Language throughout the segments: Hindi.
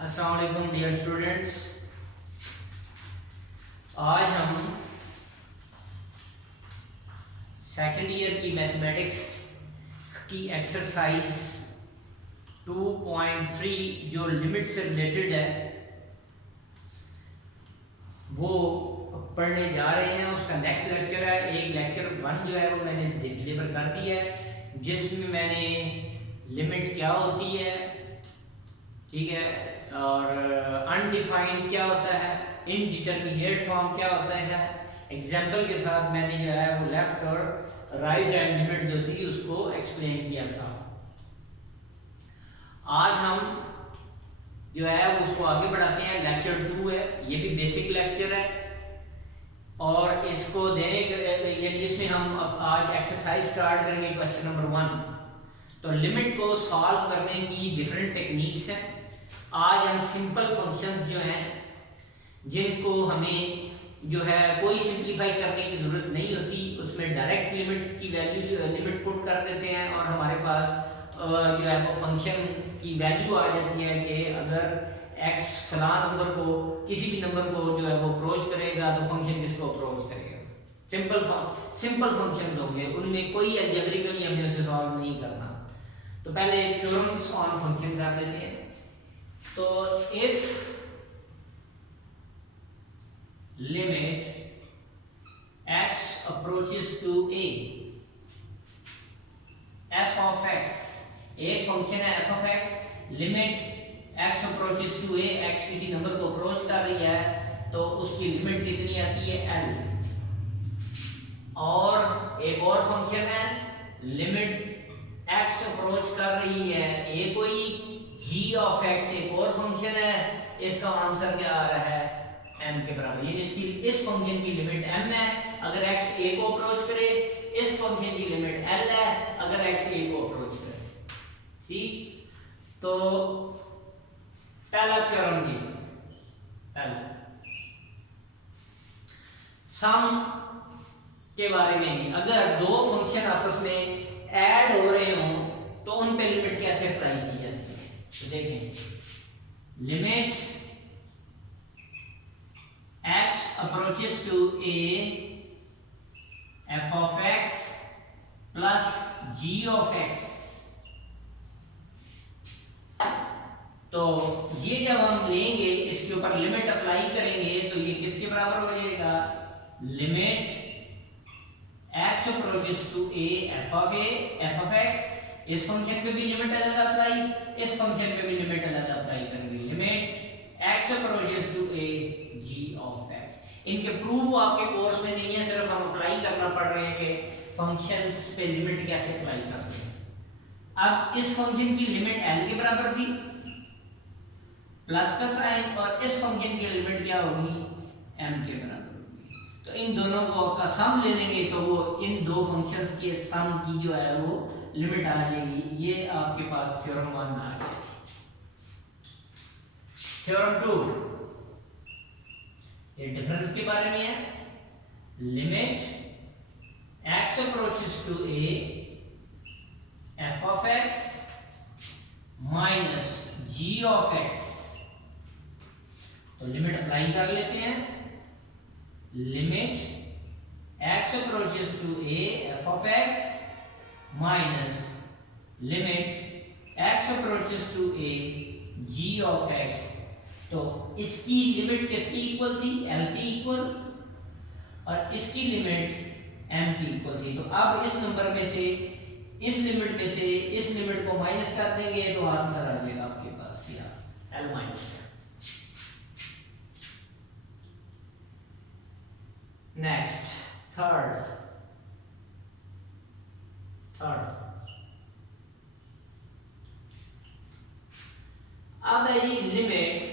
अस्सलाम वालेकुम डियर स्टूडेंट्स। आज हम सेकेंड ईयर की मैथमेटिक्स की एक्सरसाइज 2.3 जो लिमिट से रिलेटेड है वो पढ़ने जा रहे हैं। उसका नेक्स्ट लेक्चर है। एक लेक्चर 1 जो है वो मैंने डिलीवर कर दिया है, जिसमें मैंने लिमिट क्या होती है, ठीक है, और अनडिफाइंड क्या होता है, इनडिटरमिनेट फॉर्म क्या होता है, एग्जाम्पल के साथ मैंने जो है वो लेफ्ट और राइट हैंड लिमिट जो थी उसको एक्सप्लेन किया था। आज हम जो है वो उसको आगे बढ़ाते हैं। लेक्चर 2 है, ये भी बेसिक लेक्चर है और इसको देने के यानी इसमें हम आज एक्सरसाइज स्टार्ट करेंगे। Question number 1। तो लिमिट को सॉल्व करने की डिफरेंट टेक्निक्स हैं। आज हम सिंपल फंक्शंस जो हैं जिनको हमें जो है कोई सिंप्लीफाई करने की जरूरत नहीं होती, उसमें डायरेक्ट लिमिट की वैल्यू लिमिट पुट कर देते हैं और हमारे पास जो है वो फंक्शन की वैल्यू आ जाती है कि अगर x फलां नंबर को किसी भी नंबर को जो है वो अप्रोच करेगा तो फंक्शन किसको अप्रोच करेगा। सिंपल फंक्शन होंगे, उनमें कोई अलजेब्रिकली हमें उसे सॉल्व नहीं करना। तो पहले थ्योरम्स ऑन फंक्शन कर लेते हैं। तो if limit x approaches to a, f of x, एक फंक्शन है f of x, limit x approaches to a, x किसी नंबर को अप्रोच कर रही है तो उसकी लिमिट कितनी आती है l। और एक और फंक्शन है लिमिट x अप्रोच कर रही है a कोई, g of x एक और फंक्शन है, इसका आंसर क्या आ रहा है m के बराबर। यानी इसकी इस फंक्शन की लिमिट m है अगर x a को अप्रोच करे, इस फंक्शन की लिमिट l है अगर x a को अप्रोच करे। ठीक, तो पहला थ्योरम की पहला सम के बारे में ही, अगर दो फंक्शन आपस में ऐड हो रहे हों तो उन पे लिमिट कैसे अप्लाई की जाती है। तो देखें, limit x approaches to a f of x plus g of x। तो ये जब हम लेंगे इसके ऊपर लिमिट अप्लाई करेंगे तो ये किसके बराबर हो जाएगा, limit x approaches to a f of x, इस फंक्शन पे भी लिमिट अलग अप्लाई, इस फंक्शन पे भी लिमिट अलग अप्लाई करेंगे, limit x approaches to a g of x। इनके प्रूव आपके कोर्स में नहीं है, सिर्फ हम अप्लाई करना पड़ रहे हैं कि फंक्शंस पे लिमिट कैसे अप्लाई करते हैं। अब इस फंक्शन की लिमिट l के बराबर थी प्लस का साइन, और इस फंक्शन की लिमिट क्या होगी, m के बराबर होगी। तो इन दोनों को का सम ले लेंगे तो वो इन दो फंक्शंस के सम की जो है वो लिमिट आ जाएगी। ये आपके पास थ्योरम 1 आ गया। थ्योरम 2 ये डिफरेंस के बारे में है। Limit x approaches to a f of x minus g of x। तो लिमिट अप्लाई कर लेते हैं। Limit x approaches to a f of x minus limit x approaches to a g of x। तो इसकी लिमिट किसकी इक्वल थी, l के इक्वल, और इसकी लिमिट m की इक्वल थी। तो अब इस नंबर में से इस लिमिट में से इस लिमिट को माइनस कर देंगे तो आंसर आ जाएगा आपके पास क्या, l माइनस। नेक्स्ट थर्ड अब है ये लिमिट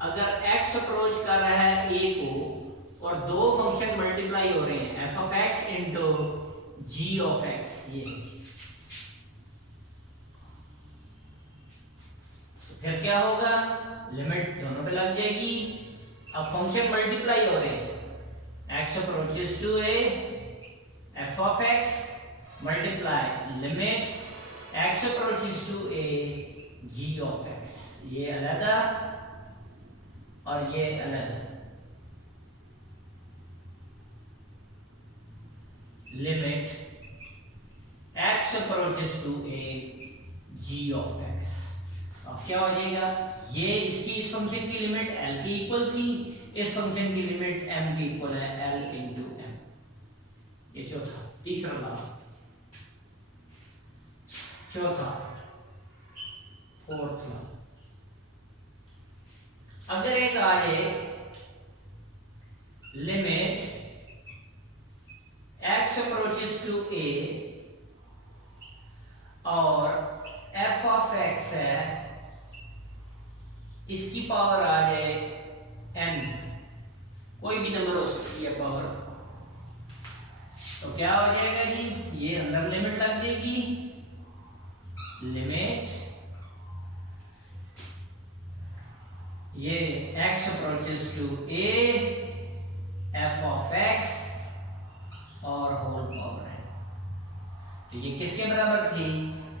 अगर x अप्रोच कर रहा है a को और दो फंक्शन मल्टीप्लाई हो रहे हैं f of x into g of x, ये तो फिर क्या होगा, लिमिट दोनों पे लग जाएगी। अब फंक्शन मल्टीप्लाई हो रहे हैं, x approaches to a f of x multiply limit x approaches to a g of x। ये अलग और ये अलग। Limit x approaches to a g of x। अब क्या हो जाएगा, ये इसकी इस फंक्शन की लिमिट l के इक्वल थी, इस फंक्शन की लिमिट m के इक्वल है l इंटू m। ये चौथा, तीसरा लॉ, चौथा, फोर्थ लॉ। अगर एक आए limit x approaches to a और f ऑफ x है, इसकी पावर आ जाए n, कोई भी नंबर हो सकती है पावर, तो क्या हो जाएगा जी, ये अंदर लिमिट लग जाएगी, लिमिट ये x approaches to a f of x और होल पावर है। तो ये किसके बराबर थी,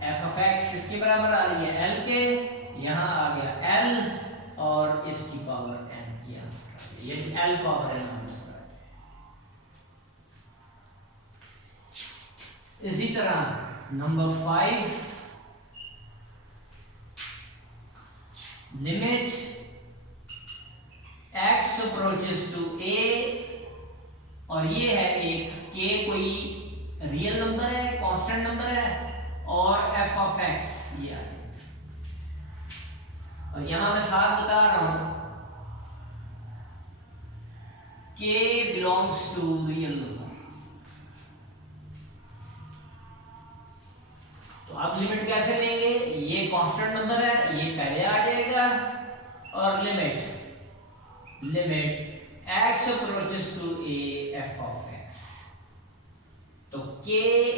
f ऑफ x किसके बराबर आ रही है, l के, यहां आ गया l और इसकी पावर n, ये आंसर, ये l पावर n आंसर। इसी तरह number 5, limit x approaches to a और ये है एक k, कोई रियल नंबर है, कांस्टेंट नंबर है, और f ऑफ x ये आ गया। और यहां मैं साथ बता रहा हूं k belongs to real number. तो आप लिमिट कैसे लेंगे, ये कांस्टेंट नंबर है, ये पहले आ जाएगा, और limit x approaches to a f of x, तो k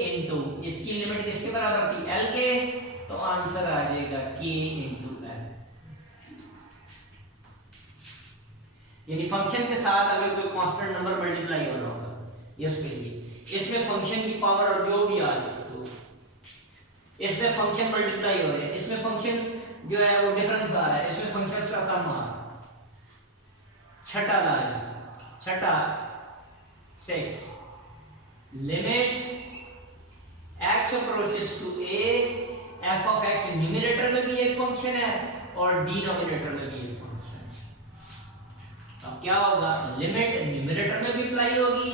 इंटू इसकी लिमिट किसके बराबर थी, l के, तो आंसर आ जाएगा k इंटू l। यानी फंक्शन के साथ अगर कोई कांस्टेंट नंबर मल्टीप्लाई हो रहा होगा, ये उसके लिए इसमें फंक्शन की पावर और जो भी आ रही है, तो इसमें फंक्शन मल्टीप्लाई हो रहे हैं, इसमें फंक्शन जो है वो डिफरेंस आ रहा है, इसमें फंक्शन का सम आ रहा है। छठा ला, छठा 6, limit x approaches to a f of x, numerator में भी एक फंक्शन है और डिनोमिनेटर में भी एक फंक्शन है। अब क्या होगा, लिमिट न्यूमरेटर में भी अप्लाई होगी,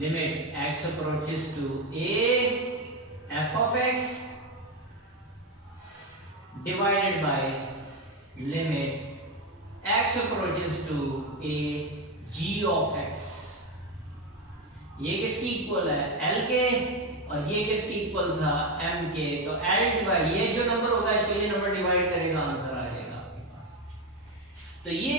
limit x approaches to a f of x divided by limit x approaches to a g of x। ये किसकी इक्वल है, l के, और ये किसकी इक्वल था, m के, तो l डिवाइड, ये जो नंबर होगा इसको ये नंबर डिवाइड करेगा, आंसर आ जाएगा आपके पास। तो ये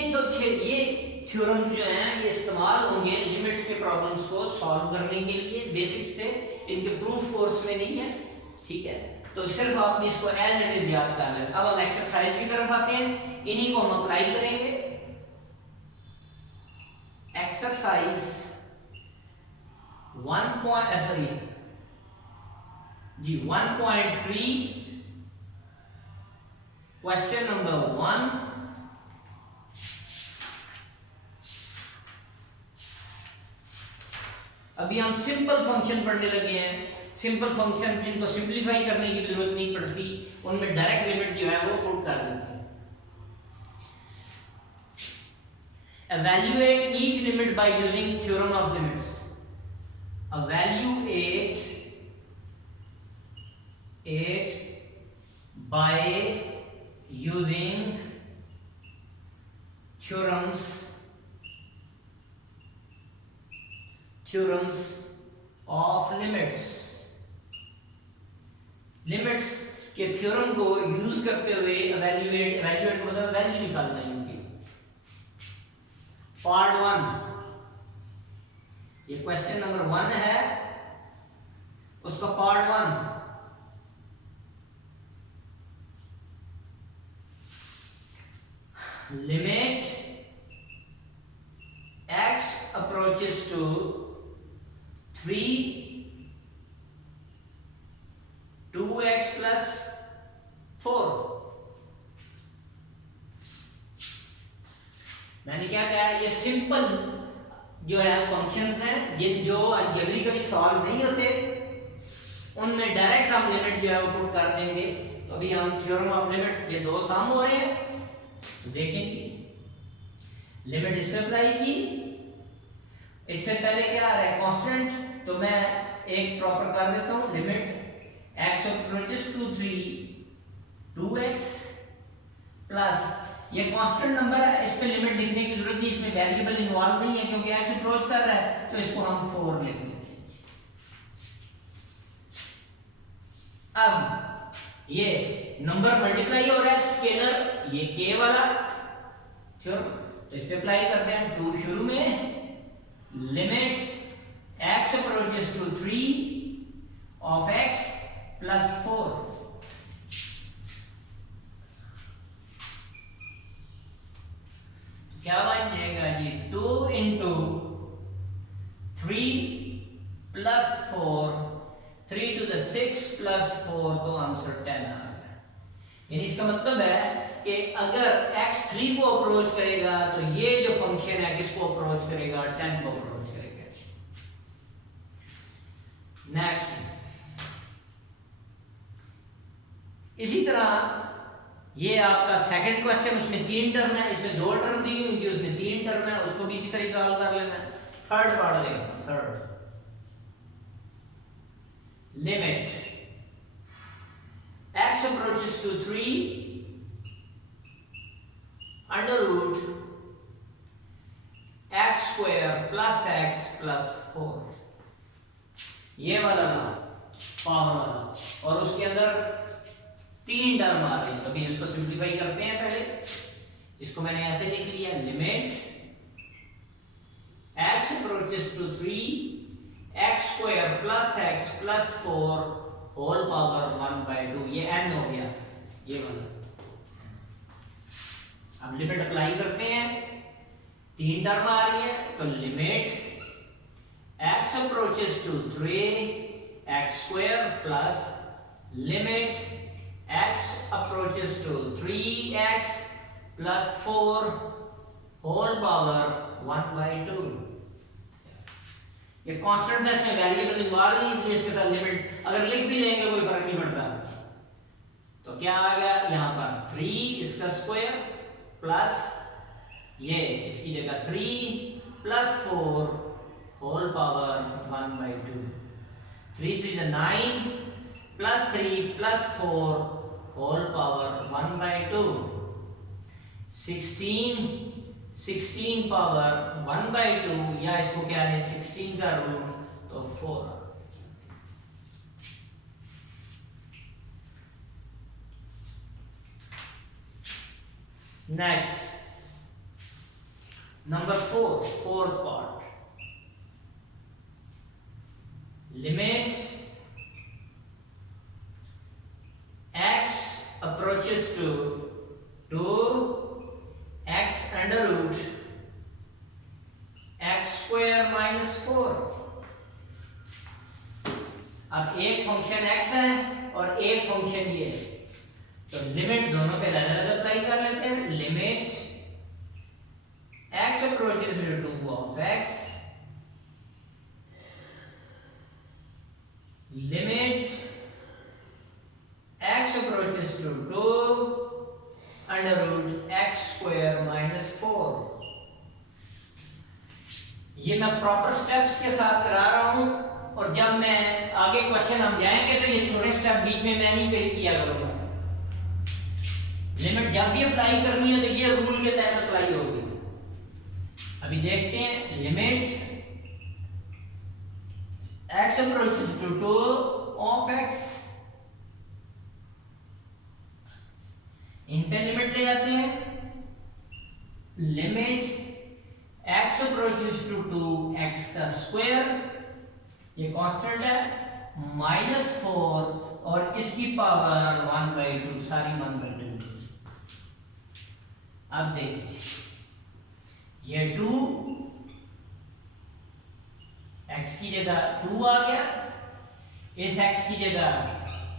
थ्योरम जो हैं ये इस्तेमाल होंगे लिमिट्स के प्रॉब्लम्स को सॉल्व करने के लिए, बेसिक्स थे, इनके प्रूफ कोर्स में नहीं है, ठीक है। तो सिर्फ आपने इसको एज इट इज याद कर लेना। अब हम एक्सरसाइज की तरफ आते हैं, इन्हीं को हम अप्लाई करेंगे। Exercise 1.3 question number 1। अभी हम सिंपल फंक्शन पढ़ने लगे हैं। सिंपल फंक्शन जिनको सिंपलीफाई करने की जरूरत नहीं पड़ती, उनमें डायरेक्ट लिमिट जो है वो पुट कर देते हैं। Evaluate each limit by using theorem of limits. Evaluate it by using theorems of limits। Limits के थ्योरम को यूज करते हुए एवेल्युएट मतलब वैल्यू निकालना है इनकी। पार्ट 1, ये क्वेश्चन नंबर 1 है, उसका part 1। Limit x approaches to 3 2x plus 4। मैंने क्या कहा, ये सिंपल जो है फंक्शंस हैं, ये जो अलजेब्रिकली सॉल्व नहीं होते उनमें डायरेक्ट हम लिमिट जो है वो पुट कर देंगे। तो अभी हम थ्योरम ऑफ लिमिट्स, ये दो सम हो रहे हैं तो देखेंगे। लिमिट इस पे अप्लाई की, इससे पहले क्या आ रहा है कांस्टेंट, तो मैं एक प्रॉपर कर देता हूं, limit x approaches to 3 2x plus ये कांस्टेंट नंबर है, इस पे लिमिट लिखने की जरूरत नहीं, इसमें वेरिएबल इन्वॉल्व नहीं है क्योंकि x अप्रोच कर रहा है तो इसको हम 4 लिख लेंगे। अब ये नंबर मल्टीप्लाई हो रहा है स्केलर, ये k वाला, चलो तो इस पे अप्लाई करते हैं। 2 शुरू में, limit x approaches to 3 of x plus 4, क्या बन जाएगा जी, 2 into 3 plus 4, 3 to the 6 plus 4, तो आंसर 10 आ गया। यानी इसका मतलब है कि अगर x 3 को अप्रोच करेगा तो ये जो फंक्शन है किसको अप्रोच करेगा, 10 को अप्रोच करेगा। नेक्स्ट, इसी तरह ये आपका सेकंड क्वेश्चन, उसमें 3 टर्म है, इसमें 2 टर्म दी हुई थी, उसमें 3 टर्म है, उसको भी इसी तरह सॉल्व कर लेना है। थर्ड पढ़ लेंगे, third limit x approaches to 3 under root x square plus x plus 4, ये वाला ना पावर वाला, और उसके अंदर 3 टर्म आ रही है। अभी इसको सिंप्लीफाई करते हैं। पहले इसको मैंने ऐसे लिख लिया, limit x approaches to 3 x square plus x plus 4 whole power 1/2, ये n हो गया ये वाला। अब लिमिट अप्लाई करते हैं, 3 टर्म आ रही है तो limit x approaches to 3 x square plus limit x approaches to 3x plus 4 whole power 1/2। ये कांस्टेंट है, इसमें वेरिएबल इन्वॉल्व नहीं, इसलिए इसके साथ लिमिट अगर लिख भी लेंगे कोई फर्क नहीं पड़ता। तो क्या आ गया यहाँ पर, 3 इसका स्क्वायर प्लस ये इसकी जगह 3 plus 4 whole power 1/2, 3 3 is 9 plus 3 plus 4 whole power 1/2, 16 power 1/2, या इसको क्या है 16 का रूट तो 4। Next number 4, fourth part, limit x approaches to 2x under root x square minus 4। अब एक फंक्शन x है और एक फंक्शन ये है, तो लिमिट दोनों पे अलग-अलग अप्लाई कर लेते हैं। Limit x approaches to 2 of x, limit x approaches to 2 under root x square minus 4। ये मैं प्रॉपर स्टेप्स के साथ करा रहा हूं, और जब मैं आगे क्वेश्चन हम जाएंगे तो ये छोटे स्टेप बीच में मैं नहीं कहीं किया करूंगा। लिमिट जब भी अप्लाई करनी है तो ये रूल के तहत अप्लाई होगी। अभी देखते हैं, limit x approaches to 2 of x, इन पे लिमिट ले जाते हैं। Limit x approaches to 2x का स्क्वायर, ये कांस्टेंट है, -4 और इसकी पावर 1/2, सारी 1/2। अब देखिए ये 2 x की जगह 2 आ गया, इस x की जगह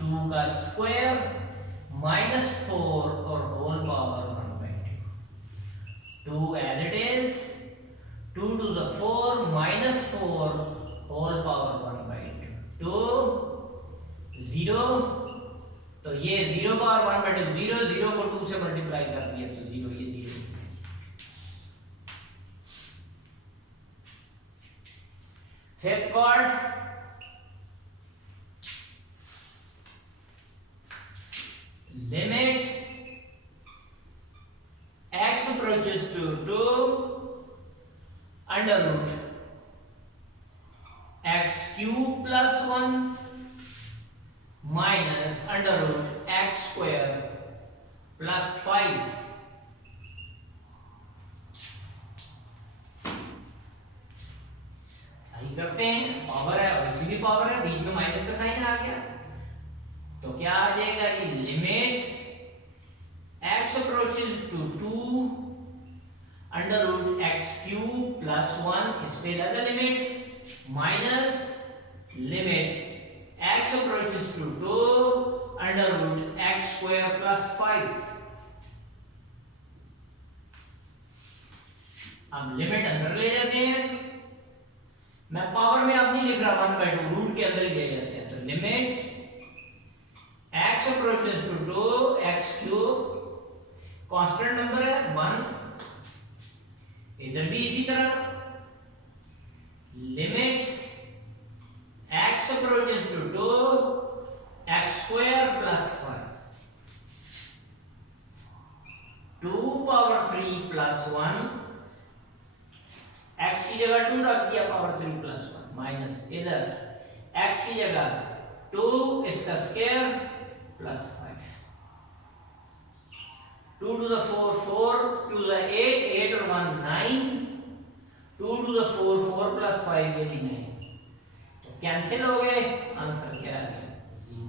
2 का स्क्वायर -4 और होल पावर 1/2, 2 एज इट 2 से मल्टीप्लाई कर दिया तो 0, ये 0। Fifth part, limit x approaches to 2 under root x cube plus 1 minus under root x square plus 5। सही करते हैं, पावर है और इसकी भी पावर है, बीच में माइनस का साइन आ गया तो क्या आ जाएगा कि limit x approaches to 2 under root x cube plus 1, इस पे ज्यादा limit minus limit x approaches to 2 under root x square plus 5। अब लिमिट अंदर ले जाते हैं, मैं पावर में अब नहीं लिख रहा 1/2, रूट के अंदर ही ले जाते हैं। तो limit x approaches to 2 x cube, constant number है 1, इधर भी इसी तरह limit x approaches to 2 x square plus 5, 2 power 3 plus 1, x की जगह 2 रख दिया, पावर 3 plus 1 माइनस इधर x की जगह 2 इसका square plus 5, 2 to the 4 4, 2 to the 8 8 और 1 9, 2 to the 4 4 plus 5 ये भी 9, तो कैंसिल हो गए, आंसर क्या आ गया 0।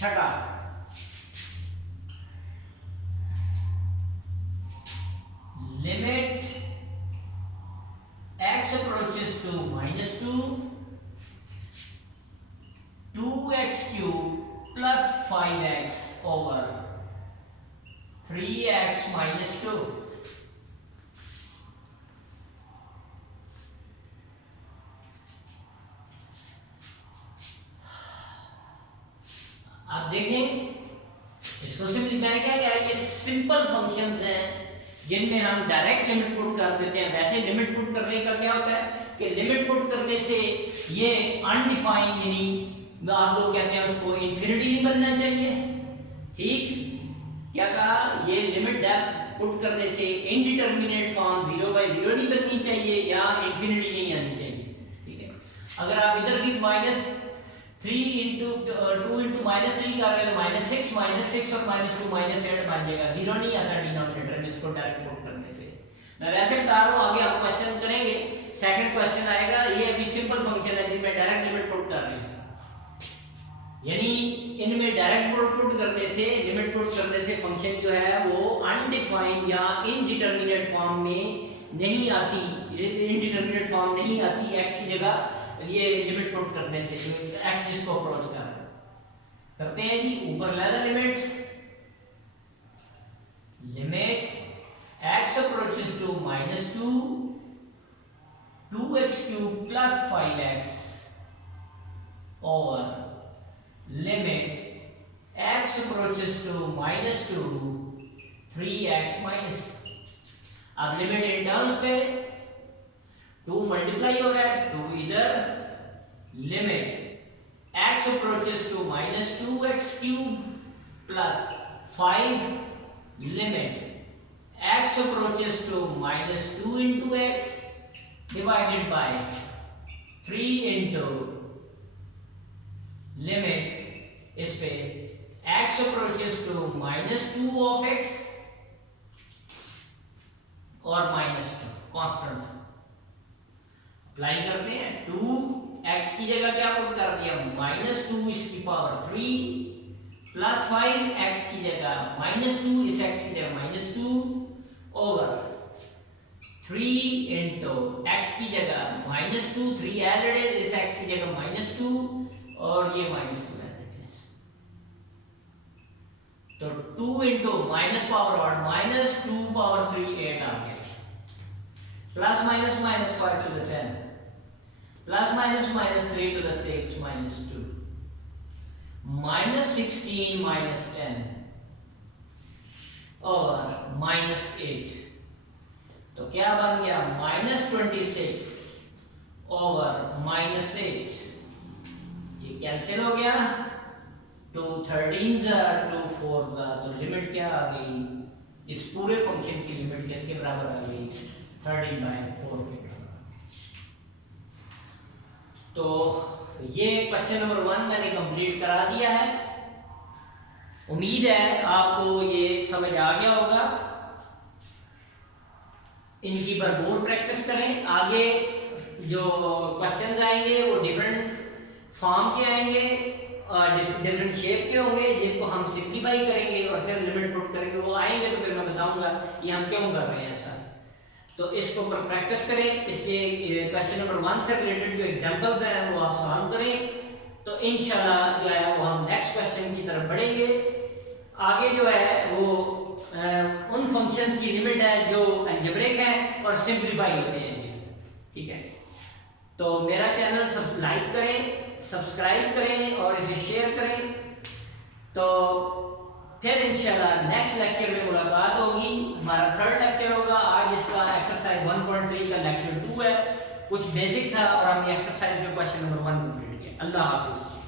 छठा, limit x approaches to -2 2x cube plus 5x over 3x minus 2। आप देखें इसको सिंपली मैंने क्या किया, ये सिंपल फंक्शंस हैं जिनमें हम डायरेक्ट लिमिट पुट कर देते हैं। वैसे लिमिट पुट करने का क्या होता है कि लिमिट पुट करने से ये अनडिफाइंड, यानी आप लोग कहते हैं उसको इन्फिनिटी नहीं बनना चाहिए, ठीक। क्या कहा, ये लिमिट पुट करने से इनडिटरमिनेट फॉर्म 0/0 नहीं बननी चाहिए या इन्फिनिटी नहीं आनी चाहिए, ठीक है। अगर आप इधर भी -3 into 2 into -3 कर रहे हैं तो -6 और -2 -8 बन जाएगा, 0 नहीं आता डिनोमिनेटर में इसको डायरेक्ट पुट करने से। मैं वैसे बता रहा हूँ, आगे आप क्वेश्चन करेंगे, सेकंड क्वेश्चन आएगा, ये अभी सिंपल फंक्शन है जिनमें डायरेक्ट लिमिट पुट कर रहे हैं, यानी इनमें डायरेक्ट पुट करने से, लिमिट पुट करने से फंक्शन जो है वो अनडिफाइंड या इनडिटरमिनेट फॉर्म में नहीं आती, इनडिटरमिनेट फॉर्म नहीं आती x की जगह, ये लिमिट पुट करने से x जिसको अप्रोच कर रहा है। करते हैं जी, ऊपर ले लो limit x approaches to -2 2x cube plus 5x over limit x approaches to -2 3x minus 2। अब लिमिट इन टर्म्स पे 2 मल्टीप्लाई हो रहा है, 2 इधर, limit x approaches to -2x cube plus 5 limit x approaches to -2 into x divided by 3 into limit इस पे x approaches to -2 of x और -2 कांस्टेंट अप्लाई करते हैं। 2x की जगह क्या पुट कर दिया, -2 इसकी पावर 3 प्लस 5 x की जगह -2 इस x की जगह -2 ओवर 3 into x की जगह -2 3 एज इट इज, इस x की जगह -2 और ये -2 एज इट इज, तो 2 into माइनस पावर और -2 पावर 3 8 आ गया, plus minus -5 to the 10 plus minus minus 3 to the 6 minus 2 minus 16 minus 10 और minus 8, तो क्या बन गया minus 26 ओवर minus 8, ये कैंसिल हो गया, 2 13 2 4, तो लिमिट क्या आ गई, इस पूरे फंक्शन की लिमिट किसके बराबर आ गई, 13/4 के बराबर। तो ये क्वेश्चन नंबर 1 मैंने कंप्लीट करा दिया है। उम्मीद है आपको ये समझ आ गया होगा। इनकी भरपूर प्रैक्टिस करें। आगे जो क्वेश्चंस आएंगे वो डिफरेंट फॉर्म के आएंगे और डिफरेंट शेप के होंगे, जिनको हम सिंप्लीफाई करेंगे और फिर लिमिट पुट करेंगे। वो आएंगे तो फिर मैं बताऊंगा ये हम क्यों कर रहे हैं ऐसा। तो इसको पर प्रैक्टिस करें। इसके क्वेश्चन नंबर 1 से रिलेटेड जो एग्जांपल्स हैं वो आप सॉल्व करें, तो इंशाल्लाह जो है वो हम नेक्स्ट क्वेश्चन की तरफ बढ़ेंगे। आगे जो है वो उन फंक्शंस की लिमिट है जो अलजेब्रिक हैं और सिंप्लीफाई होते हैं। ठीक है, तो मेरा चैनल सब लाइक करें, सब्सक्राइब करें और इसे शेयर करें। तो फिर इंशाल्लाह नेक्स्ट लेक्चर में मुलाकात होगी। हमारा 3rd लेक्चर होगा। आज इसका एक्सरसाइज 1.3 का लेक्चर 2 है। कुछ बेसिक था और हमने एक्सरसाइज के क्वेश्चन नंबर 1 कंप्लीट किया। अल्लाह हाफिज़।